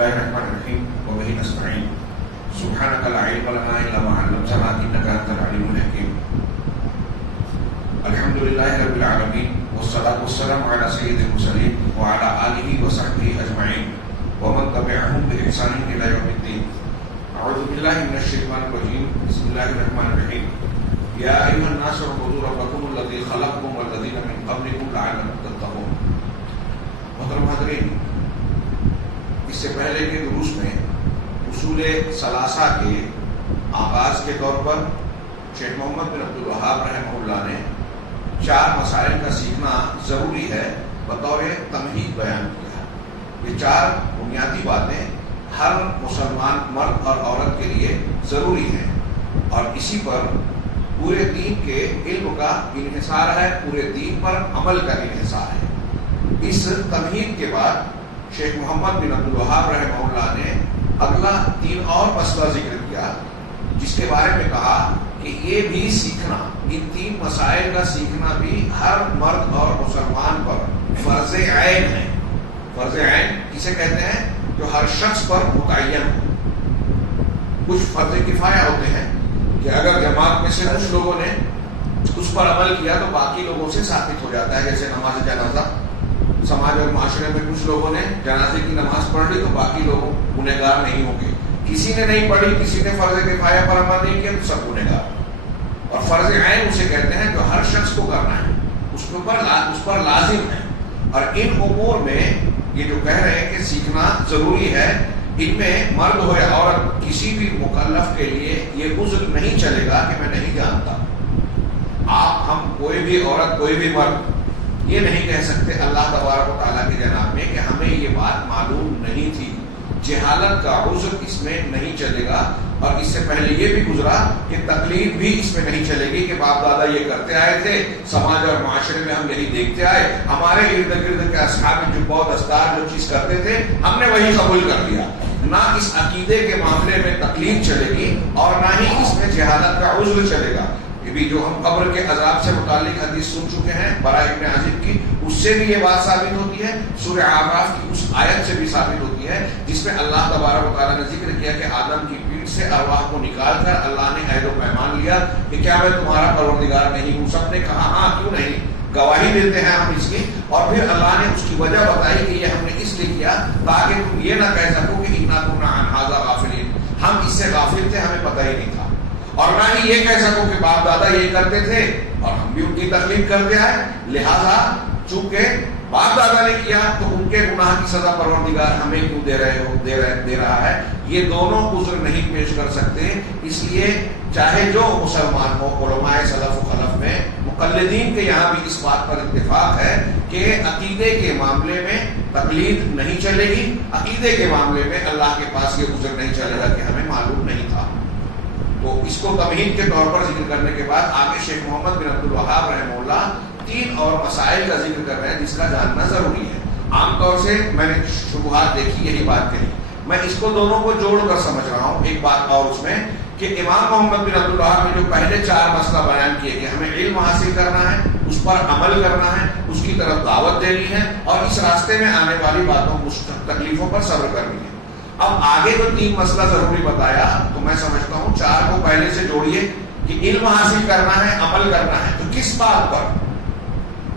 الله الرحمن الرحيم وبه نستعين سبحانك لا علم لنا إلا ما علمتنا إنك أنت العليم الحكيم. الحمد لله رب العالمين والصلاة والسلام على سيد المرسلين وعلى آله وصحبه أجمعين ومن تبعهم بإحسان إلى يوم الدين. أعوذ بالله من الشيطان الرجيم. بسم الله الرحمن الرحيم. يا أيها الناس اعبدوا ربكم الذي خلقكم والذين من قبلكم لعلكم تتقون. محترم حاضرین، اس سے پہلے کے دروس میں اصول ثلاثہ کے آغاز کے طور پر شیخ محمد بن عبد الوہاب رحمہ اللہ نے 4 مسائل کا سیکھنا ضروری ہے بطور تمہید بیان کیا. یہ 4 بنیادی باتیں ہر مسلمان مرد اور عورت کے لیے ضروری ہیں اور اسی پر پورے دین کے علم کا انحصار ہے، پورے دین پر عمل کا انحصار ہے. اس تمہید کے بعد شیخ محمد بن عبد الوہاب رحمہ اللہ نے اگلا 3 اور مسئلہ ذکر کیا، جس کے بارے میں کہا کہ یہ بھی سیکھنا، ان 3 مسائل کا سیکھنا بھی ہر مرد اور مسلمان پر فرض عین ہے. فرض عین کسے کہتے ہیں؟ جو ہر شخص پر متعین ہو. کچھ فرض کفایہ ہوتے ہیں کہ اگر جماعت میں سے کچھ لوگوں نے اس پر عمل کیا تو باقی لوگوں سے ثابت ہو جاتا ہے، جیسے نماز جنازہ. سماج اور معاشرے میں کچھ لوگوں نے جنازے کی نماز پڑھ لی تو باقی لوگ گنہگار نہیں ہوں گے. کسی نے نہیں پڑھی، کسی نے فرض کفایہ پر عمل نہیں کیا تو سب گنہگار. اور فرض عین اسے کہتے ہیں جو ہر شخص کو کرنا ہے، اس پر لازم ہے. اور ان امور میں یہ جو کہہ رہے ہیں کہ سیکھنا ضروری ہے، ان میں مرد ہو یا عورت کسی بھی مکلف کے لیے یہ عذر نہیں چلے گا کہ میں نہیں جانتا. آپ، ہم، کوئی بھی عورت، کوئی بھی مرد یہ نہیں کہہ سکتے اللہ تبارک و تعالیٰ کی جناب میں کہ ہمیں یہ بات معلوم نہیں تھی. جہالت کا عذر اس میں نہیں چلے گا. اور اس سے پہلے یہ بھی گزرا کہ تقلید بھی اس میں نہیں چلے گی کہ باپ دادا یہ کرتے آئے تھے، سماج اور معاشرے میں ہم یہی دیکھتے آئے، ہمارے ارد گرد کے اصحاب جو بہت دستار جو چیز کرتے تھے ہم نے وہی قبول کر لیا. نہ اس عقیدے کے معاملے میں تقلید چلے گی اور نہ ہی اس میں جہالت کا عذر چلے گا. یہ بھی جو ہم قبر کے عذاب سے متعلق حدیث سن چکے ہیں براء ابن عازب کی، اس سے بھی یہ بات ثابت ہوتی ہے. سورہ اعراف کی اس آیت سے بھی ثابت ہوتی ہے جس میں اللہ تبارک و تعالیٰ نے ذکر کیا کہ آدم کی پیٹھ سے ارواح کو نکال کر اللہ نے عہد و پیمان لیا کہ کیا میں تمہارا پروردگار نہیں ہوں؟ سب نے کہا ہاں، کیوں نہیں، گواہی دیتے ہیں ہم اس کی. اور پھر اللہ نے اس کی وجہ بتائی کہ یہ ہم نے اس لیے کیا تاکہ تم یہ نہ کہہ سکو کہ انا کنا عن ھذا غافلین، ہم اس سے غافل تھے، ہمیں پتہ ہی نہیں تھا. اور نہ ہی یہ کہہ سکو کہ باپ دادا یہ کرتے تھے اور ہم بھی ان کی تکلیف کرتے آئے، لہذا چونکہ باپ دادا نے کیا تو ان کے گناہ کی سزا پروردگار ہمیں کیوں دے رہا ہے. یہ دونوں عذر نہیں پیش کر سکتے. اس لیے چاہے جو مسلمان ہو، علماء سلف و خلف میں مقلدین کے یہاں بھی اس بات پر اتفاق ہے کہ عقیدے کے معاملے میں تقلید نہیں چلے گی. عقیدے کے معاملے میں اللہ کے پاس یہ عذر نہیں چلے گا کہ ہمیں معلوم نہیں تھا. تو اس کو تمہید کے طور پر ذکر کرنے کے بعد آگے شیخ محمد بن عبد الوہاب رحمہ اللہ 3 اور مسائل کا ذکر کر رہے ہیں جس کا جاننا ضروری ہے. عام طور سے میں نے شبہات دیکھی، یہی بات کہی، میں اس کو دونوں کو جوڑ کر سمجھ رہا ہوں. ایک بات اور اس میں کہ امام محمد بن عبد الوہاب نے جو پہلے 4 مسئلہ بیان کیے کہ ہمیں علم حاصل کرنا ہے، اس پر عمل کرنا ہے، اس کی طرف دعوت دینی ہے اور اس راستے میں آنے والی باتوں تکلیفوں پر صبر کرنی ہے. اب آگے جو 3 مسئلہ ضروری بتایا تو میں سمجھتا ہوں 4 کو پہلے سے جوڑیے کہ علم حاصل کرنا ہے، عمل کرنا ہے. تو کس بات پر؟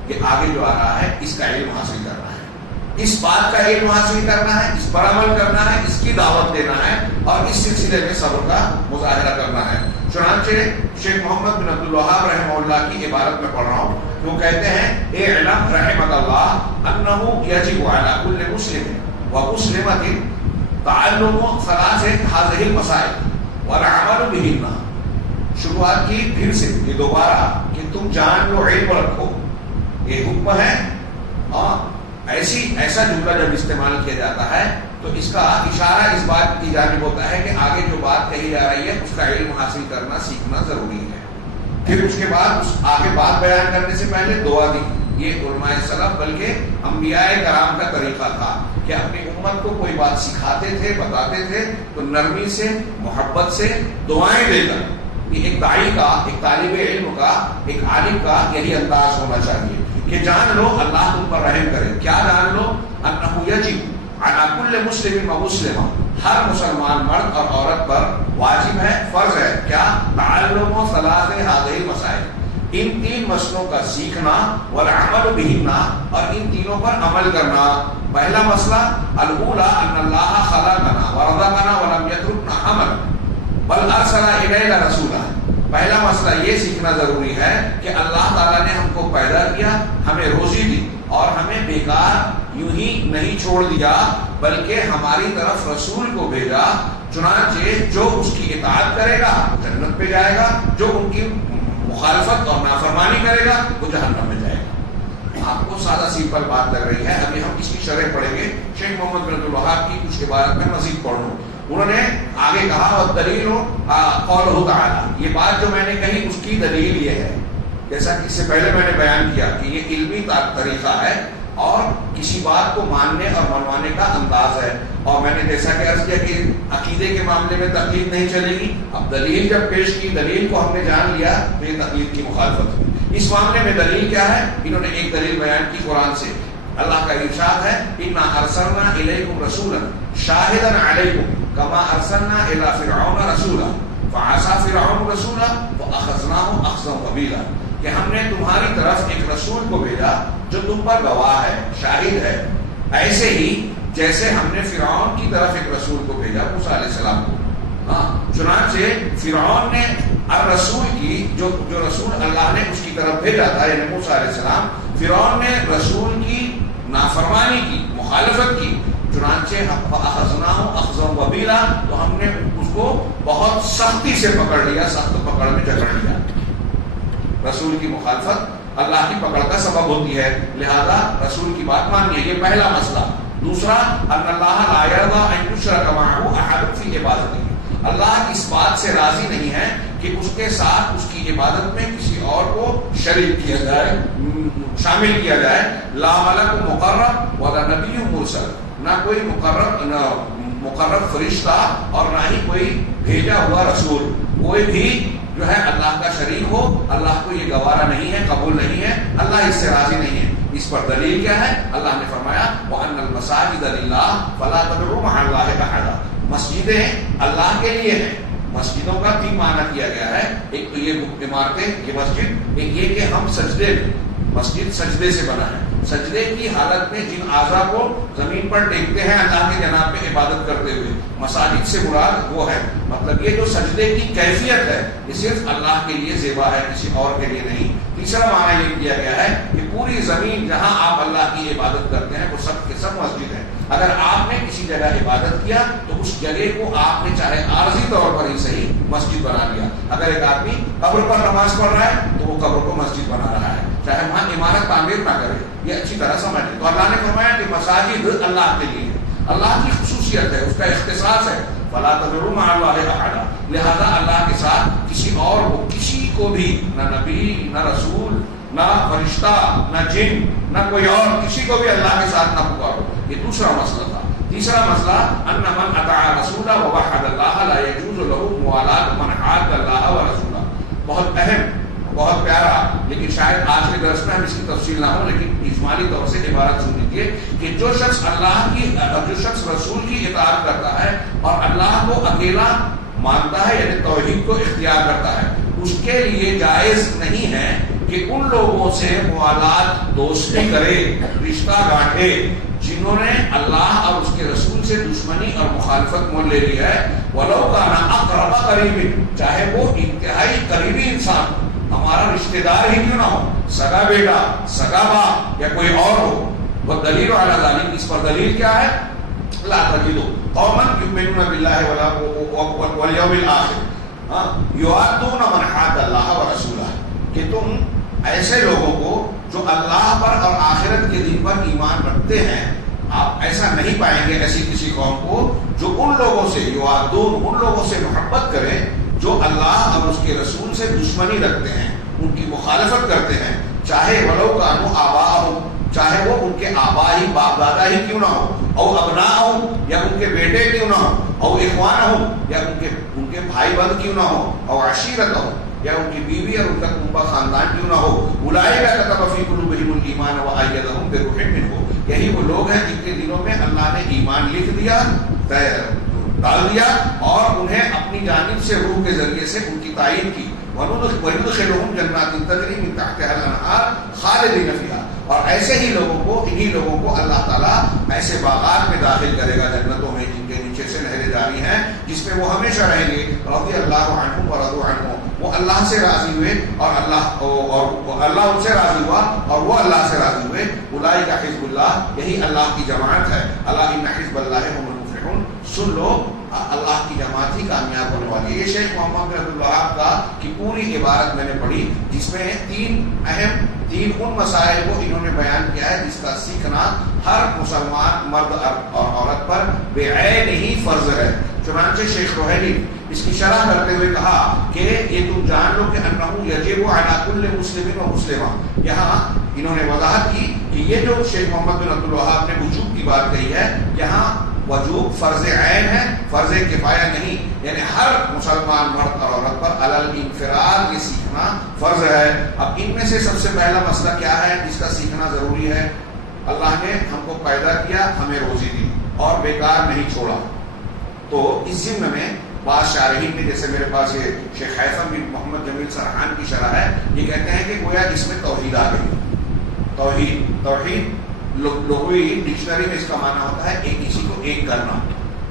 کہ آگے جو آ رہا ہے اس کا علم حاصل کرنا ہے، اس بات کا علم حاصل کرنا ہے، اس پر عمل کرنا ہے، اس کی دعوت دینا ہے اور اس سلسلے میں صبر کا مظاہرہ کرنا ہے. چنانچہ شیخ محمد بن عبد الوہاب رحمہ اللہ کی عبارت میں پڑھ رہا ہوں. وہ کہتے ہیں اعلم رحمۃ اللہ انہ یجب علی کل مسلم و مسلمۃ تعلم 3 هذه المسائل والعمل بهن. شروعات کی پھر سے یہ دوبارہ کہ تم جان لو، علم رکھو، یہ حکم ہے. ایسا جملہ جب استعمال کیا جاتا ہے تو اس کا اشارہ اس بات کی جانب ہوتا ہے کہ آگے جو بات کہی جا رہی ہے اس کا علم حاصل کرنا، سیکھنا ضروری ہے. پھر اس کے بعد اس آگے بات بیان کرنے سے پہلے دعا دی. یہ علماء سلف بلکہ انبیاء کرام کا طریقہ تھا کہ اپنی امت کو کوئی بات سکھاتے تھے، بتاتے تھے تو نرمی سے، محبت سے، دعائیں دے کر. یہ ایک داعی کا، ایک طالب علم کا، ایک عالم کا یہی انداز ہونا چاہیے کہ جان لو اللہ تم پر رحم کرے. کیا جان لو؟ انہ یجب علی کل مسلم و مسلمہ، ہر مسلمان مرد اور عورت پر واجب ہے، فرض ہے کیا؟ تعلم ثلاث هذه المسائل، ان تین مسئلوں کا سیکھنا، والعمل بہما، اور ان تینوں پر عمل کرنا۔ پہلا مسئلہ الاولی ان اللہ خلقنا ورزقنا ولم یترکنا حملا بل ارسل الینا رسولا۔ پہلا مسئلہ یہ سیکھنا ضروری ہے کہ اللہ تعالیٰ نے ہم کو پیدا کیا، ہمیں روزی دی اور ہمیں بیکار یوں ہی نہیں چھوڑ دیا، بلکہ ہماری طرف رسول کو بھیجا، چنانچہ جو اس کی اطاعت کرے گا وہ جنت پہ جائے گا، جو ان کی مخالفت اور نافرمانی کرے گا وہ جہنم میں جائے گا۔ آپ کو سادہ سمپل بات لگ رہی ہے، ابھی ہم اس کی شرح پڑھیں گے۔ شیخ محمد بن عبد الوہاب کی کچھ عبارت میں مزید پڑھ لوں۔ انہوں نے آگے کہا والدلیل قولہ تعالی، یہ بات جو میں نے کہی اس کی دلیل یہ ہے، جیسا کہ اس سے پہلے میں نے بیان کیا کہ یہ علمی طریقہ ہے اور کسی بات کو ماننے اور منوانے کا انداز ہے، اور میں نے جیسا کہ عرض کیا کہ عقیدے کے معاملے میں تقلید نہیں چلے گی۔ اب دلیل جب پیش کی، دلیل کو ہم نے جان لیا تو یہ تقلید کی مخالفت ہوئی۔ اس معاملے میں دلیل کیا ہے؟ انہوں نے ایک دلیل بیان کی قرآن سے، اللہ کا ارشاد ہے انا ارسلنا الیکم رسولا شاہدا علیکم کما ارسلنا الی فرعون رسولا فعصى فرعون رسولا فاخذناه اخذا وبیلا، کہ ہم نے تمہاری طرف ایک رسول کو بھیجا جو تم پر گواہ ہے، شاہد ہے، ایسے ہی جیسے ہم نے فرعون کی طرف ایک رسول کو بھیجا، موسیٰ علیہ السلام کو۔ چنانچہ فرعون نے الرسول کی جو رسول اللہ نے اس کی طرف بھیجا تھا یعنی موسیٰ علیہ السلام، فرعون نے رسول کی نافرمانی کی، مخالفت کی، چنانچہ فأخذناه أخذا وبیلا، تو ہم نے اس کو بہت سختی سے پکڑ لیا، سخت پکڑ میں جکڑ لیا۔ رسول کی مخالفت اللہ کی پکڑ کا سبب ہوتی ہے، لہذا رسول کی بات مانیے، یہ پہلا مسئلہ۔ دوسرا ان اللہ لا یرضی ان یشرک معه احد فی عبادتہ، اللہ اس بات سے راضی نہیں ہے کہ اس کے ساتھ اس کی عبادت میں کسی اور کو شریک کیا جائے، شامل کیا جائے۔ لا ملک مقرب ولا نبی مرسل، نہ کوئی مقرب فرشتہ اور نہ ہی کوئی بھیجا ہوا رسول، کوئی بھی جو ہے اللہ کا شریک ہو، اللہ کو یہ گوارا نہیں ہے، قبول نہیں ہے، اللہ اس سے راضی نہیں ہے۔ اس پر دلیل کیا ہے؟ اللہ نے فرمایا وَأَنَّ الْمَسَاجِدَ لِلَّهِ فَلَا تَدْعُوا مَعَ اللَّهِ أَحَدًا، مسجدیں اللہ کے لیے ہیں۔ مسجدوں کا تین معنی کیا گیا ہے، ایک تو یہ عمارتیں، یہ مسجد، ایک یہ کہ ہم سجدے میں، مسجد سجدے سے بنا ہے، سجدے کی حالت میں جن اعضاء کو زمین پر ٹیکتے ہیں اللہ کے جناب میں عبادت کرتے ہوئے، مساجد سے مراد وہ ہے۔ مطلب یہ جو سجدے کی کیفیت ہے یہ صرف اللہ کے لیے زیبا ہے، کسی اور کے لیے نہیں۔ تیسرا معنی یہ کیا گیا ہے کہ پوری زمین جہاں آپ اللہ کی عبادت کرتے ہیں وہ سب کے سب مسجد ہے۔ اگر آپ نے کسی جگہ عبادت کیا تو اس جگہ کو آپ نے چاہے عارضی طور پر ہی صحیح مسجد بنا لیا۔ اگر ایک آدمی قبر پر نماز پڑھ رہا ہے تو وہ قبر کو مسجد بنا رہا ہے، چاہے وہاں عمارت تعمیر نہ کرے، یہ اچھی طرح سمجھ لیں۔ تو اللہ نے فرمایا کہ مساجد اللہ کے لیے ہے، اللہ کی خصوصیت ہے، اس کا اختصاص ہے۔ فلا تدعوا مع اللہ احدا، لہذا اللہ کے ساتھ کسی اور کو، کسی کو بھی، نہ نبی، نہ رسول، نہ فرشتہ، نہ جن، نہ کوئی اور، کسی کو بھی اللہ کے ساتھ نہ پکارو۔ یہ دوسرا مسئلہ تھا۔ تیسرا مسئلہ ان من اطاع رسول ووحد اللہ لا يجوز له موالات من حاد اللہ ورسولہ، بہت اہم، بہت پیارا، لیکن شاید آج کے درس میں ہم اس کی تفصیل نہ ہو، لیکن اجمالی طور سے عبارت سن لیجیے کہ جو شخص اللہ کی، جو شخص رسول کی اطاعت کرتا ہے اور اللہ کو اکیلا مانتا ہے یعنی توحید کو اختیار کرتا ہے، اس کے لیے جائز نہیں ہے کہ ان لوگوں سے موالات، دوستی کرے، رشتہ گانٹھے جنہوں نے اللہ اور اس کے رسول سے دشمنی اور مخالفت مول لے لی ہے۔ وَلَوْ كَانَ أَقْرَبَ قَرِيبٍ، چاہے وہ انتہائی قریبی انسان، ہمارا رشتہ دار ہی کیوں نہ ہو، سگا بیٹا، سگا باپ یا کوئی اور ہو۔ وَالدَّلِيلُ عَلَى ذَلِكَ، اس پر دلیل کیا ہے؟ لا تجدوا قوما يؤمنون بالله واليوم الآخر يوادون من حاد الله ورسوله، کہ تم ایسے لوگوں کو جو اللہ پر اور آخرت کے دن پر ایمان رکھتے ہیں، آپ ایسا نہیں پائیں گے ایسی کسی قوم کو جو ان لوگوں سے یوادون، ان لوگوں سے محبت کریں جو اللہ اور اس کے رسول سے دشمنی رکھتے ہیں، ان کی مخالفت کرتے ہیں، چاہے ولو کانوا آباءہم، چاہے وہ ان کے آبا ہی، باپ دادا ہی کیوں نہ ہو، او ابناءہم، یا ان کے بیٹے کیوں نہ ہو، او اخوانہم، یا ان کے بھائی بند کیوں نہ ہو، او عشیرتہم، یا ان کی بیوی اور ان کا کنبہ خاندان کیوں نہ ہو۔ اولئک کتب فی قلوبہم الایمان وایدہم بروح منہ، یہی وہ لوگ ہیں جن کے دلوں میں اللہ نے ایمان لکھ دیا، ڈال دیا، اور انہیں اپنی جانب سے روح کے ذریعے سے ان کی تائید کی۔ وَيُدْخِلُهُمْ جَنَّاتٍ تَجْرِي مِن تَحْتِهَا الْأَنْهَارُ خَالِدِينَ فِيهَا، اور ایسے ہی لوگوں کو، انہی لوگوں کو اللہ تعالیٰ ایسے باغات میں داخل کرے گا، جنتوں میں، جن کے نیچے سے نہریں جاری ہیں، جس میں وہ ہمیشہ رہیں گے۔ رضی اللہ عنہم ورضوا عنہ، وہ اللہ سے راضی ہوئے اور اللہ ان سے راضی ہوا اور وہ اللہ سے راضی ہوئے۔ اولئک حزب اللہ، یہی اللہ کی جماعت ہے۔ الا ان حزب اللہ هم المفلحون، سن لو اللہ کی جماعت ہی کامیاب ہونے والی ہے۔ یہ شیخ محمد بن عبد الوہاب کا کی پوری عبارت میں نے پڑھی، جس میں تین ان مسائل کو انہوں نے بیان کیا ہے جس کا سیکھنا ہر مسلمان مرد اور عورت پر بعین ہی فرض ہے۔ چنانچہ شیخ روحیلی اس کی شرح کرتے ہوئے کہا کہ یہ تم جان لو کہ انہو یجب علی کل مسلم و مسلمہ، یہاں انہوں نے وضاحت کی کہ یہ جو شیخ محمد بن عبد الوہاب نے وجوب کی بات کہی ہے، یہاں وجوب فرض عین ہے، فرض کفایہ نہیں، یعنی ہر مسلمان مرد اور عورت پر علی الانفراد یہ سیکھنا فرض ہے۔ اب ان میں سے سب سے پہلا مسئلہ کیا ہے جس کا سیکھنا ضروری ہے؟ اللہ نے ہم کو پیدا کیا، ہمیں روزی دی اور بیکار نہیں چھوڑا۔ تو اس ضمن میں بعض شارحین نے، جیسے میرے پاس یہ شیخ حیثم بن محمد جمیل سرحان کی شرح ہے، یہ کہتے ہیں کہ گویا اس میں توحید آ گئی۔ توحید لغوی ڈکشنری میں اس کا معنی ہوتا ہے ایک کسی کو ایک کرنا،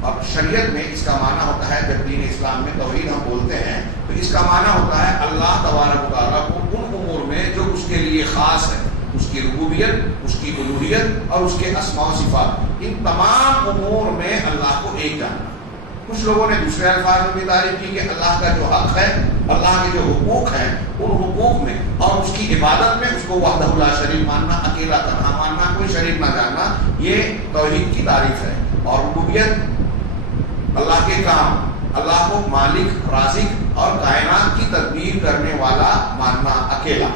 اور شریعت میں اس کا معنی ہوتا ہے، جب دین اسلام میں توحید ہم بولتے ہیں تو اس کا معنی ہوتا ہے اللہ تبارک و تعالیٰ کو ان امور میں جو اس کے لیے خاص ہے، اس کی ربوبیت، اس کی الوہیت اور اس کے اسماء و صفات، ان تمام امور میں اللہ کو ایک جاننا۔ کچھ لوگوں نے دوسرے الفاظ میں بھی تعریف کی کہ اللہ کا جو حق ہے، اللہ کے جو حقوق ہیں، ان حقوق میں اور اس کی عبادت میں اس کو وحدہ لا شریک ماننا، اکیلا تنہا ماننا، کوئی شریک نہ جاننا، یہ توحید کی تعریف ہے۔ اور ربوبیت، اللہ کے کام، اللہ کو مالک، رازق اور کائنات کی تدبیر کرنے والا ماننا، اکیلا۔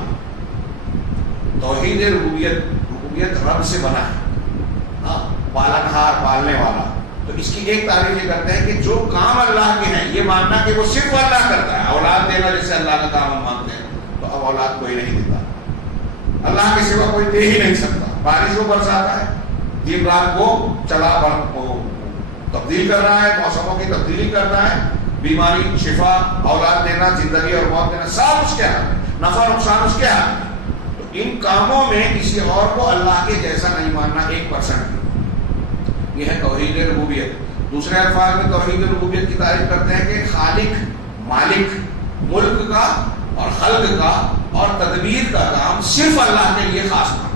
توحید ربوبیت رب سے بنا ہے، پالنہار، پالنے والا۔ تو اس کی ایک تعریف یہ کرتے ہیں کہ جو کام اللہ کے ہیں یہ ماننا کہ وہ صرف اللہ کرتا ہے۔ اولاد دینا جیسے اللہ کا کام ہم مانتے ہیں، تو اب اولاد کوئی نہیں دیتا، اللہ کے سوا کوئی دے ہی نہیں سکتا۔ بارش کو برساتا ہے، دن رات کو تبدیل کر رہا ہے، موسموں کی تبدیلی کر رہا ہے، بیماری، شفا، اولاد دینا، زندگی اور موت دینا، سب اس کے ہاتھ میں، نفع نقصان اس کے ہاتھ میں۔ تو ان کاموں میں کسی اور کو اللہ کے جیسا نہیں ماننا 1%، یہ ہے توحید ربوبیت۔ دوسرے الفاظ میں توحید ربوبیت کی تعریف کرتے ہیں کہ خالق، مالک، ملک کا اور خلق کا اور تدبیر کا کام صرف اللہ کے لیے خاص ماننا۔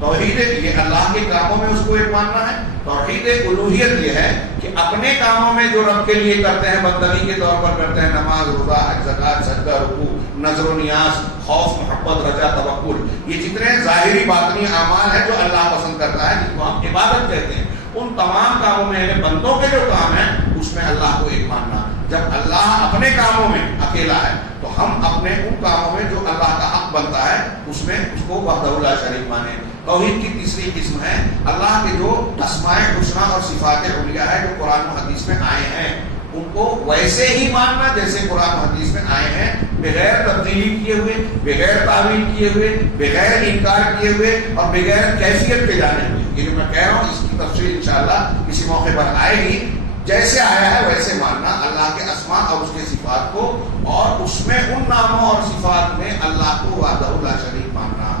توحید یہ اللہ کے کاموں میں اس کو ایک ماننا ہے۔ توحید الوہیت یہ ہے کہ اپنے کاموں میں جو رب کے لیے کرتے ہیں، بندگی کے طور پر کرتے ہیں، نماز، روزہ، حج، زکوٰۃ، سجدہ، رکوع، نظر و نیاز، خوف، محبت، رجا، توکل، یہ جتنے ظاہری باطنی اعمال ہیں جو اللہ پسند کرتا ہے، جن کو ہم عبادت کہتے ہیں، ان تمام کاموں میں، یعنی بندوں کے جو کام ہیں اس میں اللہ کو ایک ماننا۔ جب اللہ اپنے کاموں میں اکیلا ہے تو ہم اپنے ان کاموں میں جو اللہ کا حق بنتا ہے اس میں اس کو وحدہ لا شریک مانیں۔ توحید کی تیسری قسم ہے اللہ کے جو اسماء حسنی اور صفات علیہ ہے جو قرآن و حدیث میں آئے ہیں، ان کو ویسے ہی ماننا جیسے قرآن و حدیث میں آئے ہیں، بغیر تبدیلی کیے ہوئے، بغیر تعویل کیے ہوئے، بغیر انکار کیے ہوئے اور بغیر کیفیت کے جانے ہوئے۔ یہ جو میں کہہ رہا ہوں اس کی تفصیل انشاءاللہ کسی موقع پر آئے گی۔ جیسے آیا ہے ویسے ماننا اللہ کے اسماء اور اس کے صفات کو، اور اس میں ان ناموں اور صفات میں اللہ کو وحدہ لا شریک ماننا۔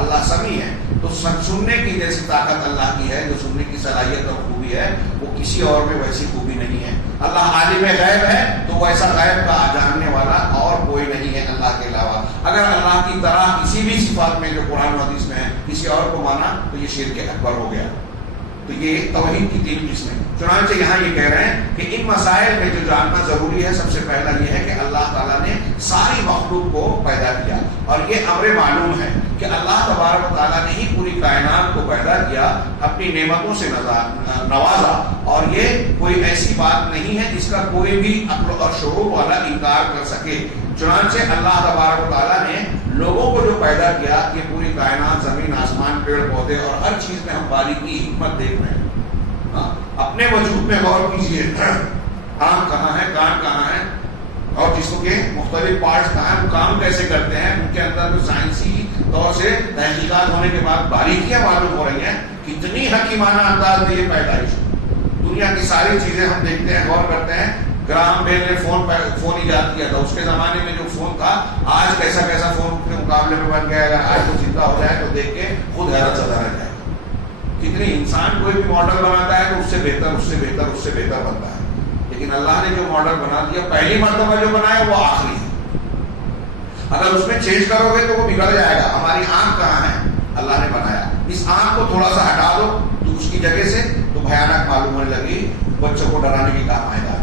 اللہ سمیع ہے، تو سننے کی جیسی طاقت اللہ کی ہے، جو سننے کی صلاحیت اور خوبی ہے وہ کسی اور میں ویسی خوبی نہیں ہے۔ اللہ عالم غیب ہے تو ویسا غیب کا جاننے والا اور کوئی نہیں ہے اللہ کے علاوہ۔ اگر اللہ کی طرح کسی بھی صفات میں جو قرآن و حدیث میں ہے کسی اور کو مانا تو یہ شرک اکبر ہو گیا۔ تو یہ توحید کی 3 قسمیں۔ چنانچہ یہاں یہ کہہ رہے ہیں کہ ان مسائل میں جو جاننا ضروری ہے، سب سے پہلا یہ ہے کہ اللہ تعالیٰ نے ساری مخلوق کو پیدا کیا، اور یہ امر معلوم ہے کہ اللہ تبارک و تعالیٰ نے ہی پوری کائنات کو پیدا کیا، اپنی نعمتوں سے نوازا، اور یہ کوئی ایسی بات نہیں ہے جس کا کوئی بھی عقل اور شعور والا انکار کر سکے۔ چنانچہ اللہ تبارک و تعالیٰ نے لوگوں کو جو پیدا کیا، یہ پوری کائنات، زمین، آسمان، پیڑ پودے اور ہر چیز میں ہم باریکی حکمت دیکھ رہے ہیں۔ اپنے وجود میں غور کیجیے، آنکھ کہاں ہے، کان کہاں ہے، اور جسم کے مختلف پارٹس کہاں ہیں، وہ کام کیسے کرتے ہیں، ان کے اندر جو سائنسی طور سے تحقیقات ہونے کے بعد باریکیاں معلوم ہو رہی ہیں۔ اتنی حکیمانہ انداز میں یہ پیدائش. دنیا کی ساری چیزیں ہم دیکھتے ہیں، غور کرتے ہیں. گرام بیل نے فون ایجاد کیا تھا، اس کے زمانے میں جو فون تھا آج کیسا کیسا فون کے مقابلے میں بن گیا. اگر آج وہ زندہ ہو جائے تو دیکھ کے خود حیرت زدہ رہ جائے. کتنی انسان کوئی بھی ماڈل بناتا ہے تو اس سے بہتر اس سے بہتر اس سے بہتر بنتا ہے، لیکن اللہ نے جو ماڈل بنا دیا پہلی مرتبہ جو بنایا وہ آخری ہے. اگر اس میں چینج کرو گے تو وہ بگڑ جائے گا. ہماری آنکھ کہاں ہے؟ اللہ نے بنایا. اس آنکھ کو تھوڑا سا ہٹا دو تو اس کی جگہ سے تو بھیانک معلوم ہونے لگی، بچوں کو ڈرانے کی کام آئے گا.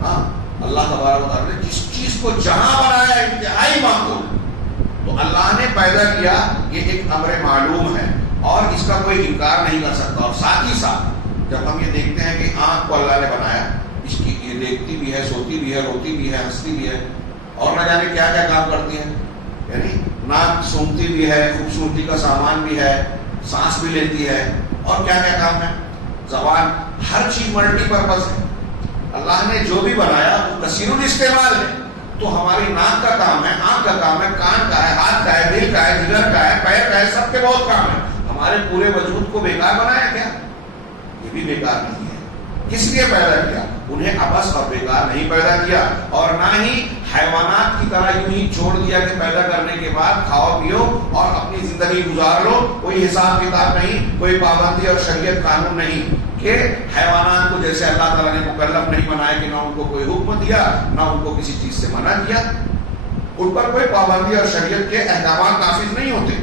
ہاں، اللہ تبارک و تعالیٰ نے جس چیز کو جہاں بنایا انتہائی معقول، تو اللہ نے پیدا کیا، یہ ایک امر معلوم ہے اور اس کا کوئی انکار نہیں کر سکتا. اور ساتھ ہی ساتھ جب ہم یہ دیکھتے ہیں کہ آنکھ کو اللہ نے بنایا، اس کی یہ دیکھتی بھی ہے، سوتی بھی ہے، روتی بھی ہے، ہنستی بھی ہے، اور نہ جانے کیا کیا کام کرتی ہے. یعنی ناک سونگتی بھی ہے، خوبصورتی کا سامان بھی ہے، سانس بھی لیتی ہے، اور کیا کیا کام ہے. زبان، ہر چیز ملٹی پرپز ہے. اللہ نے جو بھی بنایا وہ کثیر الاستعمال ہے. تو ہماری ناک کا کام ہے، آنکھ کا کام ہے، کان کا ہے، ہاتھ کا ہے، دل کا ہے، جگر کا ہے، پیر کا ہے، سب کے بہت کام ہے. ہمارے پورے وجود کو بیکار بنایا کیا؟ یہ بھی بیکار نہیں ہے. کس لیے پیدا کیا؟ انہیں عبث اور بیکار نہیں پیدا کیا، اور نہ ہی حیوانات کی طرح یوں ہی چھوڑ دیا کہ پیدا کرنے کے بعد کھاؤ پیو اور اپنی زندگی گزار لو. کوئی حساب کتاب نہیں، کوئی پابندی اور شریعت قانون نہیں کہ حیوانات کو جیسے اللہ تعالیٰ نے مکلف نہیں بنایا کہ نہ ان کو کوئی حکم دیا نہ ان کو کسی چیز سے منع کیا. ان پر کوئی پابندی اور شریعت کے احکامات نافذ نہیں ہوتے،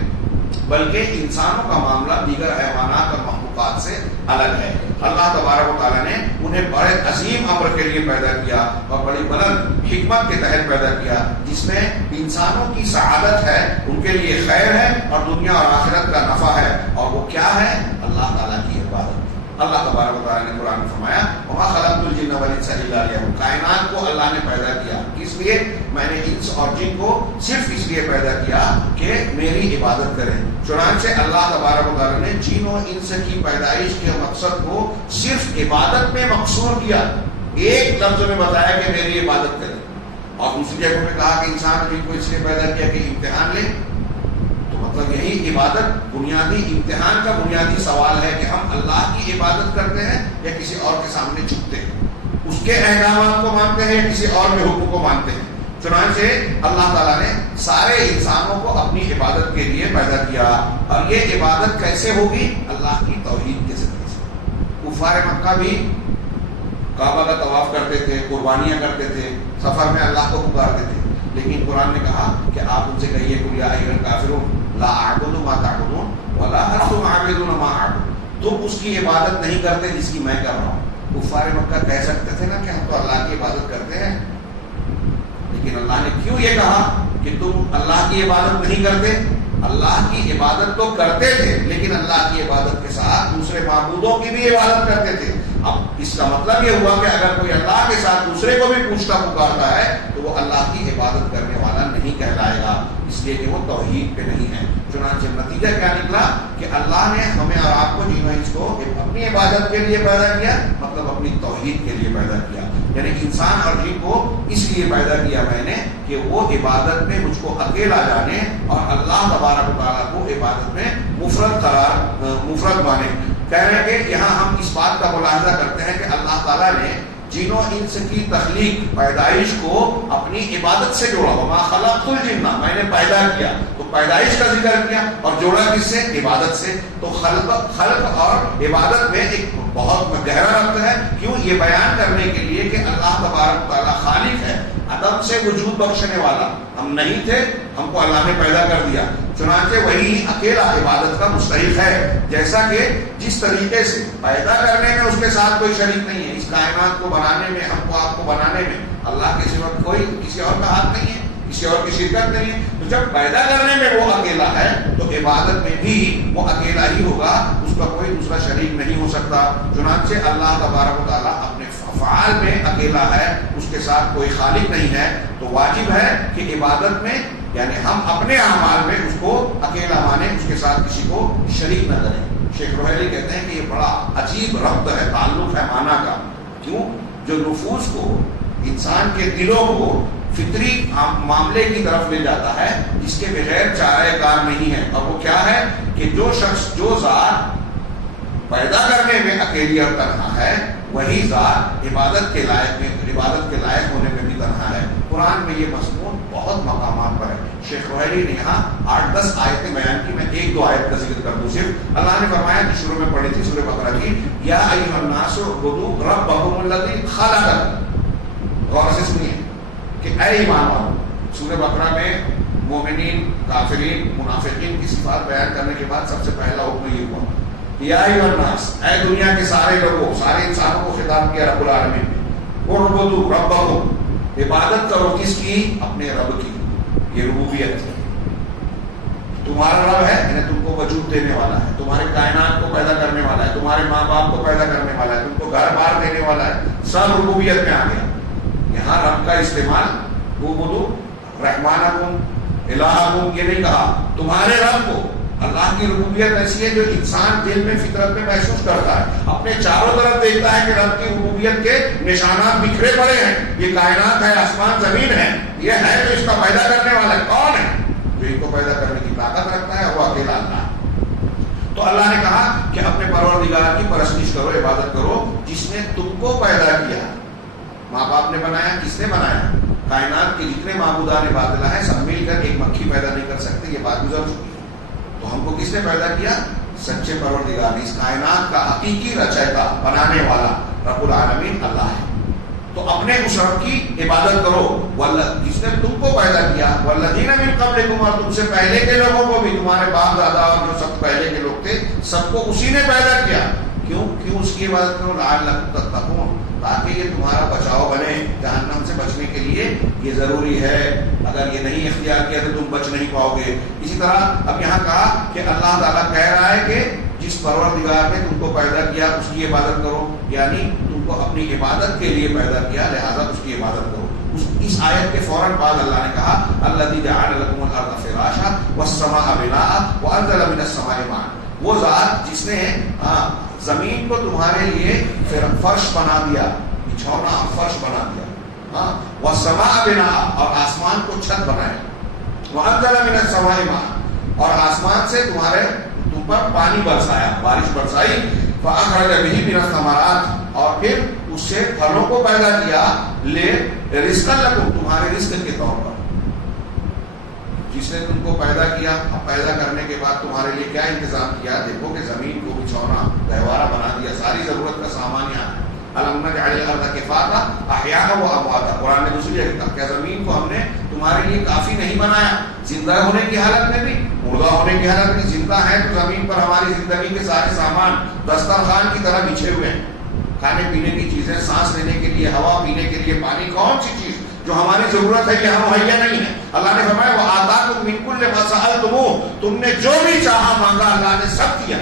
بلکہ انسانوں کا معاملہ دیگر حیوانات اور مخلوقات سے الگ ہے. اللہ تبارک و تعالیٰ نے انہیں بڑے عظیم امر کے لیے پیدا کیا اور بڑی بلند حکمت کے تحت پیدا کیا، جس میں انسانوں کی سعادت ہے، ان کے لیے خیر ہے، اور دنیا اور آخرت کا نفع ہے. اور وہ کیا ہے؟ اللہ تعالیٰ کی عبادت. اللہ تبارک و تعالیٰ نے قرآن میں فرمایا وما خلقت الجن والانس الا لیعبدون. کائنات کو اللہ نے پیدا کیا، اس لیے میں نے انس اور جن کو صرف اس لیے پیدا کیا کہ میری عبادت کریں. چنانچہ اللہ تبارک و تعالیٰ نے جن و انس کی پیدائش کے مقصد کو صرف عبادت میں مقصور کیا. ایک لفظ میں بتایا کہ میری عبادت کریں، اور دوسری جگہ میں کہا کہ انسان اور جن کو اس لیے پیدا کیا کہ امتحان لیں. مطلب یہی عبادت بنیادی امتحان کا بنیادی سوال ہے کہ ہم اللہ کی عبادت کرتے ہیں یا کسی اور کے سامنے جھکتے ہیں، اس کے احکامات کو مانتے ہیں یا کسی اور کے حکم کو مانتے ہیں. چنانچہ اللہ تعالیٰ نے سارے انسانوں کو اپنی عبادت کے لیے پیدا کیا، اور یہ عبادت کیسے ہوگی؟ اللہ کی توحید کے ذریعے سے. کفار مکہ بھی کعبہ کا طواف کرتے تھے، قربانیاں کرتے تھے، سفر میں اللہ کو پکارتے تھے، لیکن قرآن نے کہا کہ آپ ان سے کہیے قل یا ایھا الکافرون لا اعبد ما تعبدون ولا انتم عابدون ما اعبد. تم اس کی عبادت نہیں کرتے جس کی میں کر رہا ہوں. کفار مکہ کہہ سکتے تھے نا کہ ہم تو اللہ کی عبادت کرتے ہیں، لیکن اللہ نے کیوں یہ کہا کہ تم اللہ کی عبادت نہیں کرتے؟ اللہ کی عبادت تو کرتے تھے، لیکن اللہ کی عبادت کے ساتھ دوسرے معبودوں کی بھی عبادت کرتے تھے. اب اس کا مطلب یہ ہوا کہ اگر کوئی اللہ کے ساتھ دوسرے کو بھی پوچھتا پکارتا ہے تو وہ اللہ کی عبادت کرنے والا نہیں کہلائے گا، اس لیے کہ وہ توحید پہ نہیں ہے. چنانچہ نتیجہ کیا نکلا کہ اللہ نے ہمیں اور آپ کو جن و انس کو اپنی عبادت کے لیے پیدا کیا، مطلب اپنی توحید کے لیے پیدا کیا. یعنی انسان اور جن کو اس لیے پیدا کیا میں نے کہ وہ عبادت میں مجھ کو اکیلا جانے اور اللہ تبارک و تعالیٰ کو عبادت میں مفرد مانے. کہہ رہے ہیں کہ یہاں ہم اس بات کا ملاحظہ کرتے ہیں کہ اللہ تعالیٰ نے جن و انس کی تخلیق، پیدائش کو اپنی عبادت سے جوڑا. وما خلقت الجن، میں نے پیدا کیا، تو پیدائش کا ذکر کیا اور جوڑا کس سے؟ عبادت سے. تو خلق اور عبادت میں ایک بہت گہرا ربط ہے. کیوں؟ یہ بیان کرنے کے لیے کہ اللہ تبارک تعالیٰ خالق ہے، عدم سے وجود بخشنے والا. ہم نہیں تھے، ہم کو اللہ نے پیدا کر دیا. چنانچہ وہی اکیلا عبادت کا مستحق ہے. جیسا کہ جس طریقے سے پیدا کرنے میں اس کے ساتھ کوئی شریک نہیں ہے، اس کائنات کو بنانے میں، ہم کو آپ کو بنانے میں اللہ کے سوا کوئی کسی اور کا ہاتھ نہیں ہے، کسی اور کی شرکت نہیں ہے. تو جب پیدا کرنے میں وہ اکیلا ہے تو عبادت میں بھی وہ اکیلا ہی ہوگا، اس کا کوئی دوسرا شریک نہیں ہو سکتا. چنانچہ اللہ تبارک و تعالیٰ اپنے افعال میں اکیلا ہے، اس کے ساتھ کوئی خالق نہیں ہے. تو واجب ہے کہ عبادت میں یعنی ہم اپنے اعمال میں اس کو اکیلا مانیں، اس کے ساتھ کسی کو شریک نہ کریں. شیخ روحیلی کہتے ہیں کہ یہ بڑا عجیب ربط ہے، تعلق ہے معنی کا. کیوں؟ جو نفوس کو، انسان کے دلوں کو فطری معاملے کی طرف لے جاتا ہے جس کے بغیر چارہ کار نہیں ہے. اور وہ کیا ہے کہ جو شخص، جو ذات پیدا کرنے میں اکیلی اور تنہا ہے، وہی ذات عبادت کے لائق ہونے میں بھی تنہا ہے۔ قرآن میں یہ مضمون بہت مقامات پر ہے۔ شیخ روحیلی نے یہاں 8-10 آیتیں بیان کی، میں 1-2 آیت کا ذکر کر دوں صرف۔ اللہ نے فرمایا کہ شروع میں پڑھی تھی سورہ بقرہ کی، یا ایھا الناس اعبدوا ربکم الذی خلقکم، غور سے سنیے کہ اے ایمان والو، سورہ بقرہ میں مومنین، کافرین، منافقین کی صفات بیان کرنے کے بعد سب سے پہلا حکم یہ ہوا، یا ایھا الناس، اے دنیا کے سارے لوگوں، سارے انسانوں کو خطاب کیا رب العالمین نے، اعبدوا ربکم، عبادت کرو کس کی؟ اپنے رب کی۔ یہ ربوبیت ہے، تمہارا رب ہے، یعنی تم کو وجود دینے والا ہے، تمہارے کائنات کو پیدا کرنے والا ہے، تمہارے ماں باپ کو پیدا کرنے والا ہے، تم کو گھر بار دینے والا ہے، سب ربوبیت میں آ گیا۔ یہاں رب کا استعمال اعبدوا رحمانکم الہکم یہ نہیں کہا، تمہارے رب کو۔ اللہ کی ربوبیت ایسی ہے جو انسان دل میں فطرت میں محسوس کرتا ہے، اپنے چاروں طرف دیکھتا ہے کہ رب کی ربوبیت کے نشانات بکھرے پڑے ہیں، یہ کائنات ہے، آسمان زمین ہے، یہ ہے جو اس کا پیدا کرنے والا ہے۔ کون ہے جو ان کو پیدا کرنے کی طاقت رکھتا ہے؟ وہ اکیلا اللہ ہے۔ تو اللہ نے کہا کہ اپنے پروردگار کی پرستش کرو، عبادت کرو جس نے تم کو پیدا کیا۔ ماں باپ نے بنایا، کس نے بنایا؟ کائنات کے جتنے معبودان باطلہ ہیں سب مل کر ایک مکھی پیدا نہیں کر سکتے، یہ بات گزر چکی ہے۔ تو ہم کو کس نے پیدا کیا؟ سچے پروردگار نے۔ اس کائنات کا حقیقی رچیتا، بنانے والا رب العالمین اللہ ہے۔ تو اپنے اس رب کی عبادت کرو، جس نے تم کو پیدا کیا، والذین من قبلکم، اور تم سے پہلے کے لوگوں کو بھی، تمہارے باپ دادا اور جو سب پہلے کے لوگ تھے سب کو اسی نے پیدا کیا۔ کیوں اس کی عبادت کرو؟ لعلکم تتقون، تاکہ یہ تمہارا بچاؤ بنے، جہنم سے بچنے کے لیے یہ ضروری ہے۔ اگر یہ نہیں اختیار کیا تو تم بچ نہیں پاؤ گے۔ اسی طرح اب یہاں کہا کہ اللہ تعالیٰ کہہ رہا ہے کہ جس پروردگار نے تم کو پیدا کیا اس کی عبادت کرو، یعنی تم کو اپنی عبادت کے لیے پیدا کیا، لہذا اس کی عبادت کرو۔ اس آیت کے فوراً بعد اللہ نے کہا الذی جعل لکم الارض فراشا والسماء بناء وانزل من السماء ماء، وہ ذات جس نے زمین کو تمہارے لیے فرش بنا دیا، بچھونا فرش بنا دیا، والسماء بناء، اور آسمان کو چھت بنایا، وانزل من السماء ماء، اور آسمان سے تم پر پانی برسایا، بارش برسائی، فاخرج به من الثمرات، اور پھر اس سے پھلوں کو پیدا کیا، لے رزقا لکم، تمہارے رزق کے طور پر۔ جس نے تم کو پیدا کیا، اب پیدا کرنے کے بعد تمہارے لیے کیا انتظام کیا؟ دیکھو کہ زمین کو بچھونا گہوارہ بنا دیا، ساری ضرورت کا سامان یہاں ہے۔ الم نجعل الارض کفاتا احیاء وامواتا، قرآن نے دوسری جگہ کہا کیا زمین کو ہم نے تمہارے لیے کافی نہیں بنایا؟ زندہ ہونے کی حالت میں بھی، مردہ ہونے کی حالت میں، زندہ ہے تو زمین پر ہماری زندگی کے سارے سامان دسترخوان کی طرح بچھے ہوئے ہیں، کھانے پینے کی چیزیں، سانس لینے کے لیے ہوا، پینے کے لیے پانی، کون سی چیز جو ہماری ضرورت ہے یہاں مہیا نہیں ہے؟ اللہ نے فرمایا وآتاکم من کل ما سألتموہ، تم نے جو بھی چاہا مانگا اللہ نے سب دیا،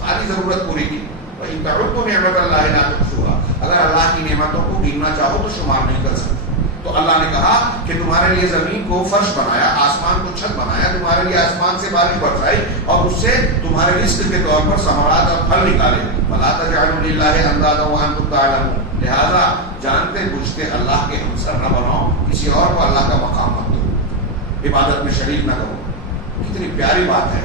ساری ضرورت پوری کی۔ وَإِن تَعُدُّوا نِعْمَتَ اللَّهِ لَا تُحْصُوهَا، اگر اللہ کی نعمتوں کو گننا چاہو تو شمار نہیں کر سکتے۔ تو اللہ نے کہا کہ تمہارے لیے زمین کو فرش بنایا، آسمان کو چھت بنایا، تمہارے لیے آسمان سے بارش برسائی، اور اس سے تمہارے رزق کے طور پر ثمرات اور پھل نکالے۔ فَلَا تَجْعَلُوا لِلَّهِ أَندَادًا وَأَنتُمْ تَعْلَمُونَ، لہذا جانتے بوجھتے اللہ کے ہمسر نہ بناؤ، کسی اور کو اللہ کا مقام مت دو، عبادت میں شریک نہ کرو۔ کتنی پیاری بات ہے،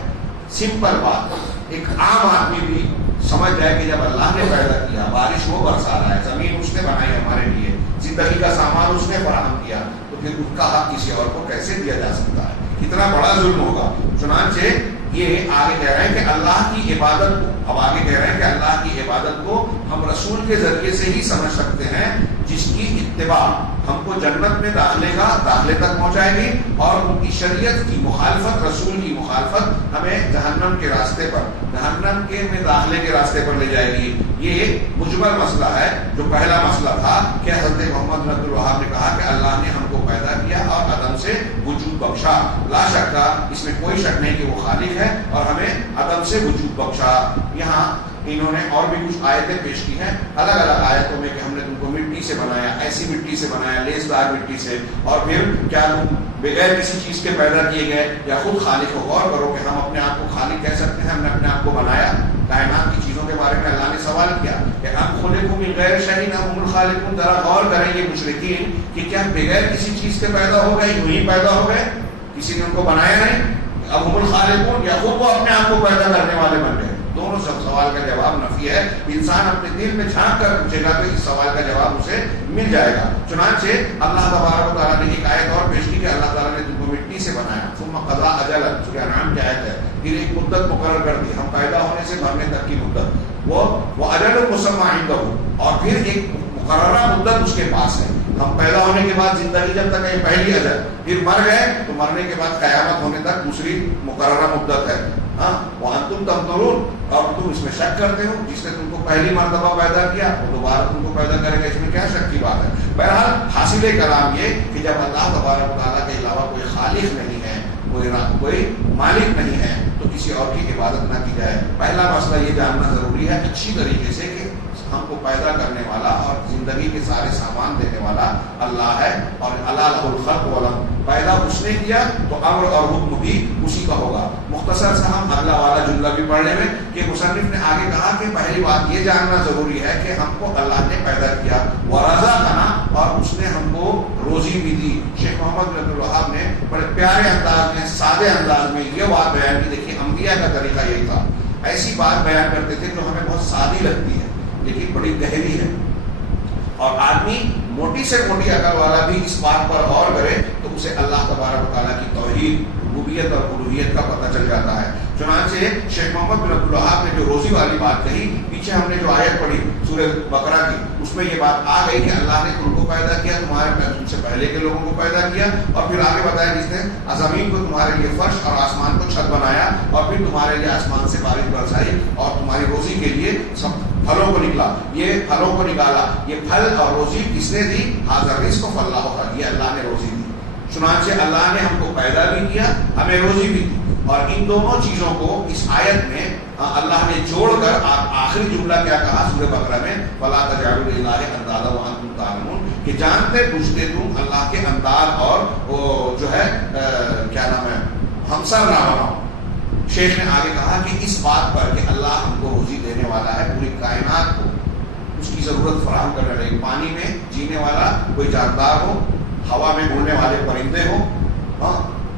سمپل بات، ایک عام آدمی بھی سمجھ جائے کہ جب اللہ نے پیدا کیا، بارش وہ برسا رہا ہے، زمین اس نے بنائی ہمارے لیے، زندگی کا سامان اس نے فراہم کیا، تو پھر اس کا حق کسی اور کو کیسے دیا جا سکتا ہے؟ کتنا بڑا ظلم ہوگا۔ چنانچہ یہ آگے کہہ رہے ہیں کہ اللہ کی عبادت کو، اب آگے کہہ رہے ہیں کہ اللہ کی عبادت کو ہم رسول کے ذریعے سے ہی سمجھ سکتے ہیں، جس کی اتباع ہم کو جنت میں داخلے تک پہنچائے گی، اور ان کی شریعت کی مخالفت، رسول کی مخالفت ہمیں جہنم کے راستے پر، جہنم کے میں داخلے کے راستے پر لے جائے گی۔ یہ مجمل مسئلہ ہے۔ جو پہلا مسئلہ تھا کہ حضرت محمد بن عبد الوہاب نے کہا کہ اللہ نے ہم کو پیدا کیا اور عدم سے وجود بخشا، لا شک کا اس میں کوئی شک نہیں کہ وہ خالق ہے اور ہمیں عدم سے وجود بخشا۔ یہاں انہوں نے اور بھی کچھ آیتیں پیش کی ہیں الگ الگ آیتوں میں کہ ہم نے تم کو مٹی سے بنایا، ایسی مٹی سے بنایا، لیس دار مٹی سے، اور پھر کیا تم بغیر کسی چیز کے پیدا کیے گئے یا خود خالق ہو؟ غور کرو کہ ہم اپنے آپ کو خالق کہہ سکتے ہیں؟ ہم نے اپنے آپ کو بنایا؟ کائنات کی چیزوں کے بارے میں اللہ نے سوال کیا کہ ام خلقوا من غیر شیء ام هم الخالقون۔ ذرا غور کریں یہ مشرکین کہ کیا بغیر کسی چیز کے پیدا ہو گئے، یوں ہی پیدا ہو گئے، کسی نے ان کو بنایا نہیں؟ اب هم الخالقون، یا خود وہ اپنے آپ کو پیدا کرنے والے بن گئے؟ دونوں سوال کا جواب نفی ہے. انسان اپنے دل میں جھانک کر پوچھے گا تو اس سوال کا جواب اسے مل جائے گا. چنانچہ اللہ تبارک و تعالیٰ نے ایک آیت اور پیش کی کہ اللہ تعالیٰ نے تم کو مٹی سے بنایا. ثم قضا اجلا، سورہ انعام کی آیت ہے. پھر ایک مدت مقرر کر دی، ہم پیدا ہونے سے مرنے تک کی مدت، وہ اجل مسمى عنده، اور پھر ایک مقررہ مدت اس کے پاس ہے. ہم پیدا ہونے کے بعد زندگی جب تک ہے پہلی اجل، پھر مر گئے تو مرنے کے بعد قیامت ہونے تک دوسری مقررہ مدت ہے. ہاں وانتم تمترون، اور تم اس میں شک کرتے ہو. جس نے تم کو پہلی مرتبہ پیدا کیا وہ دوبارہ تم کو پیدا کرے گا، اس میں کیا شک کی بات ہے. بہرحال حاصل کلام یہ کہ جب اللہ تبارک و تعالیٰ کے علاوہ کوئی خالق نہیں ہے، کوئی مالک نہیں ہے، تو کسی اور کی عبادت نہ کی جائے. پہلا مسئلہ یہ جاننا ضروری ہے اچھی طریقے سے کہ ہم کو پیدا کرنے والا اور زندگی کے سارے سامان دینے والا اللہ ہے. اور اللہ لہ الخلق والامر، پیدا اس نے کیا تو امر اور حکم بھی اسی کا ہوگا. مختصر سے ہم اگلا والا جملہ بھی پڑھنے میں کہ مصنف نے آگے کہا کہ پہلی بات یہ جاننا ضروری ہے کہ ہم کو اللہ نے پیدا کیا، ورزقنا، اور اس نے ہم کو روزی بھی دی. شیخ محمد بن عبد الوہاب نے بڑے پیارے انداز میں، سادے انداز میں یہ بات بیان کی. دیکھیے انبیاء کا طریقہ یہی تھا، ایسی بات بیان کرتے تھے جو ہمیں بہت سادی لگتی ہے لیکن بڑی گہری ہے. اور آدمی موٹی سے موٹی عقل والا بھی اس بات پر غور کرے تو اسے اللہ تبارک و تعالیٰ کی توحید، ربوبیت اور الوہیت کا پتہ چل جاتا ہے. چنانچہ شیخ محمد بن عبد الوہاب نے جو روزی والی بات کہی، پیچھے ہم نے جو آیت پڑھی سورہ بقرہ کی، اس میں یہ بات آ گئی کہ اللہ نے تم کو پیدا کیا، تم سے پہلے کے لوگوں کو پیدا کیا، اور پھر آگے بتایا جس نے زمین کو تمہارے لیے فرش اور آسمان کو چھت بنایا، اور پھر تمہارے لیے آسمان سے بارش برسائی اور تمہاری روزی کے لیے سب پھلوں کو نکلا. یہ پھلوں کو نکالا، یہ پھل اور روزی کس نے دی؟ حاضر رزق فاللہ خیر، یہ اللہ نے روزی دی. چنانچہ اللہ نے ہم کو پیدا بھی کیا، ہمیں روزی بھی دی. اور ان دونوں چیزوں کو اس آیت میں اللہ نے جوڑ کر آخری جملہ کیا کہا سورہ بقرہ میں، فَلَا تَجْعَلُوا لِلَّهِ أَنْدَادًا وَأَنْتُمْ تَعْلَمُونَ، کہ جانتے بوجھتے تم اللہ کے انداز اور وہ جو ہے کیا نام ہے ہمسر نہ بناؤ. شیخ نے آگے کہا کہ اس بات پر کہ اللہ ہم کو روزی دینے والا ہے، پوری کائنات کو اس کی ضرورت فراہم کرنے والا، پانی میں جینے والا کوئی جاندار ہو، ہوا میں اڑنے والے پرندے ہوں، ہاں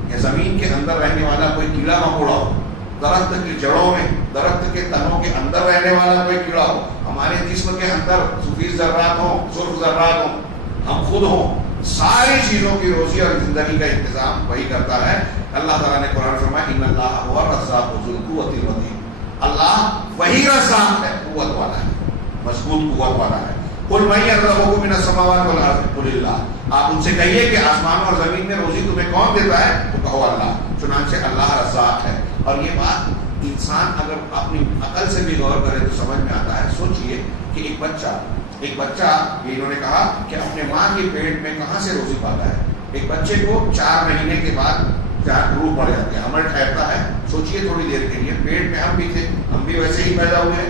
یا زمین کے اندر رہنے والا کوئی کیڑا مکوڑا ہو، درخت کی جڑوں میں، درخت کے تنوں کے اندر رہنے والا کوئی کیڑا ہو، ہمارے جسم کے اندر سفید ذرات ہوں، سرخ ذرات ہوں، ہم خود ہوں، ساری چیزوں کی روزی اور زندگی کا انتظام وہی کرتا ہے. اللہ تعالیٰ نے قرآن فرمایا ان اللہ هو الرزاق ذو القوة المتین، اللہ وہی رزاق ہے، قوت والا ہے، مضبوط قوت والا ہے. قل من يرزقكم من السماوات والارض قل اللہ، آپ ان سے کہیے کہ آسمان اور زمین میں روزی تمہیں کون دیتا ہے؟ تو کہو اللہ. چنانچہ اللہ رزاق ہے. اور یہ بات انسان اگر اپنی عقل سے بھی غور کرے تو سمجھ میں آتا ہے. سوچئے کہ ایک بچہ یہ انہوں نے کہا کہ اپنے ماں کے پیٹ میں کہاں سے روزی پاتا ہے. ایک بچے کو 4 مہینے کے بعد روح پڑ جاتے ہیں، عمل ٹھہرتا ہے. سوچئے تھوڑی دیر کے لیے پیٹ میں ہم بھی تھے، ہم بھی ویسے ہی پیدا ہوئے ہیں.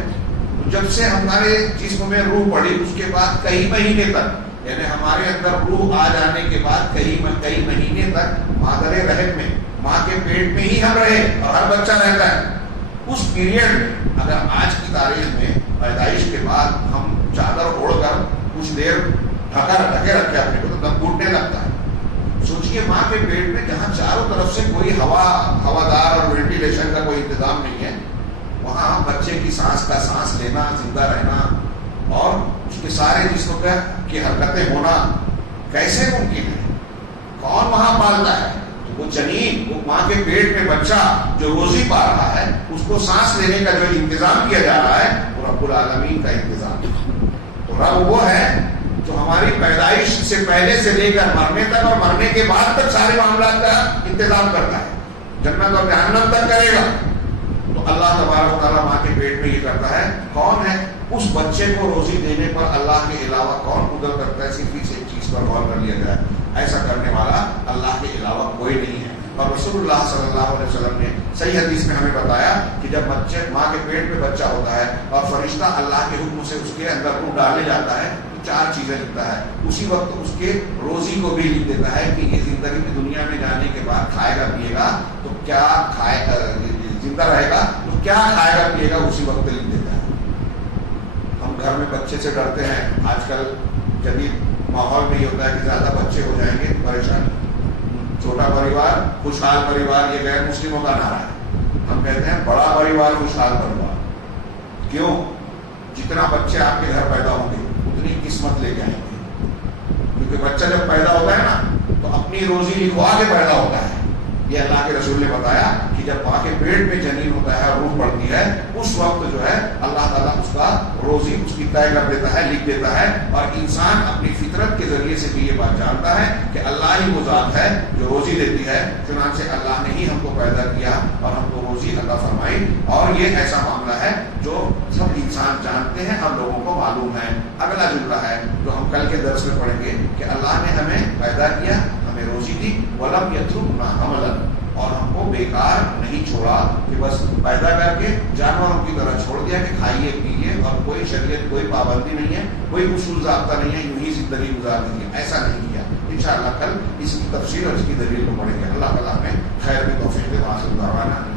جب سے ہمارے جسم میں روح پڑی اس کے بعد کئی مہینے تک، یعنی ہمارے اندر روح آ جانے کے بعد کئی مہینے تک مادر رحم میں، ماں کے پیٹ میں ہی ہم رہے، اور ہر بچہ رہتا ہے. اس پیریڈ میں اگر آج کی تاریخ میں پیدائش کے بعد ہم چادر اوڑھ کر کچھ دیر ڈھکے رکھے اپنے کو تو دم گھٹنے لگتا ہے. سوچئے ماں کے پیٹ میں جہاں چاروں طرف سے کوئی ہوادار اور وینٹیلیشن کا کوئی انتظام نہیں ہے، وہاں بچے کی سانس کا سانس لینا، زندہ رہنا اور اس کے سارے جسم کی حرکتیں ہونا کیسے ممکن ہے؟ کون وہاں پالتا ہے؟ تو وہ جنین، وہ ماں کے پیٹ میں بچہ جو روزی پا رہا ہے، اس کو سانس لینے کا جو انتظام کیا جا رہا ہے وہ رب العالمین کا انتظام. تو رب وہ ہے جو ہماری پیدائش سے پہلے سے لے کر مرنے تک اور مرنے کے بعد تک سارے معاملات کا انتظام کرتا ہے، جنت اور جہنم تک کرے گا. تو اللہ تبارک و تعالیٰ ماں کے پیٹ میں یہ کرتا ہے. کون ہے اس بچے کو روزی دینے پر اللہ کے علاوہ کون قدرت کرتا ہے؟ صرف اس ایک چیز پر غور کر لیا جائے، ایسا کرنے والا اللہ کے علاوہ کوئی نہیں ہے. اور رسول اللہ صلی اللہ علیہ وسلم نے صحیح حدیث میں ہمیں بتایا کہ جب بچے ماں کے پیٹ میں بچہ ہوتا ہے اور فرشتہ اللہ کے حکم سے اس کے اندر روح ڈالنے جاتا ہے تو 4 چیزیں لکھتا ہے. اسی وقت اس کے روزی کو بھی لکھ دیتا ہے کہ یہ زندگی میں دنیا میں جانے کے بعد کھائے گا پیے گا تو کیا کھائے گا، زندہ رہے گا تو کیا کھائے گا پیے گا، اسی وقت لکھ دیتا ہے. ہم گھر میں بچے سے ڈرتے ہیں، آج کل جدید ماحول میں یہ ہوتا ہے کہ زیادہ بچے ہو جائیں گے پریشانی. چھوٹا پریوار خوشحال پریوار یہ غیر مسلموں کا نعرہ ہے. ہم کہتے ہیں بڑا پریوار خوشحال پریوار. کیوں؟ جتنا بچے آپ کے گھر پیدا ہوں گے اتنی قسمت لے کے آئیں گے، کیونکہ بچہ جب پیدا ہوتا ہے نا تو اپنی روزی لکھوا کے پیدا ہوتا ہے۔ یہ اللہ کے رسول نے بتایا کہ جب ماں کے پیٹ میں جنین ہوتا ہے، روح پڑتی ہے، اس وقت جو ہے اللہ تعالیٰ اس کا روزی اس کی طے کر دیتا ہے، لکھ دیتا ہے۔ اور انسان اپنی فطرت کے ذریعے سے بھی یہ بات جانتا ہے کہ اللہ ہی وہ ذات ہے جو روزی دیتی ہے، چنانچہ اللہ نے ہی ہم کو پیدا کیا اور ہم کو روزی عطا فرمائی۔ اور یہ ایسا معاملہ ہے جو سب انسان جانتے ہیں، ہم لوگوں کو معلوم ہے۔ اگلا جملہ ہے جو ہم کل کے درس میں پڑھیں گے کہ اللہ نے ہمیں پیدا کیا، ہمیں روزی دی، وَلَمْ يَتْرُكْنَا حَمَلًا، اور ہم کو بیکار نہیں چھوڑا کہ بس پیدا کر کے جانوروں کی طرح چھوڑ دیا کہ کھائیے پیئیے اور کوئی شریعت کوئی پابندی نہیں ہے، کوئی اصول ضابطہ نہیں ہے، یوں ہی زندگی گزار دیجیے، ایسا نہیں کیا۔ انشاءاللہ کل اس کی تفصیل اور اس کی دلیل کو پڑھیں گے۔ اللہ تعالیٰ ہمیں خیر کی توفیق دے۔ وآخر دعوانا